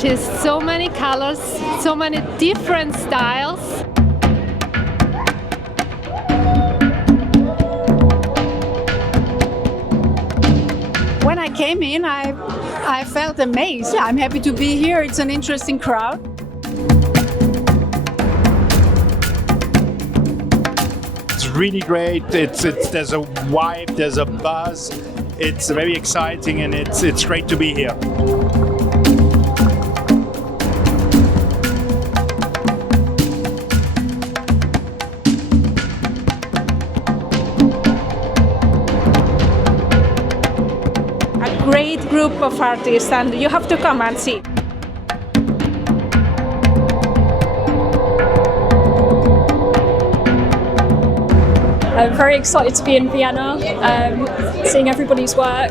artists, so many colors, so many different styles. When I came in, I felt amazed. I'm happy to be here. It's an interesting crowd. It's really great. There's a vibe, there's a buzz. It's very exciting, and it's great to be here. Great group of artists, and you have to come and see. I'm very excited to be in Vienna, seeing everybody's work.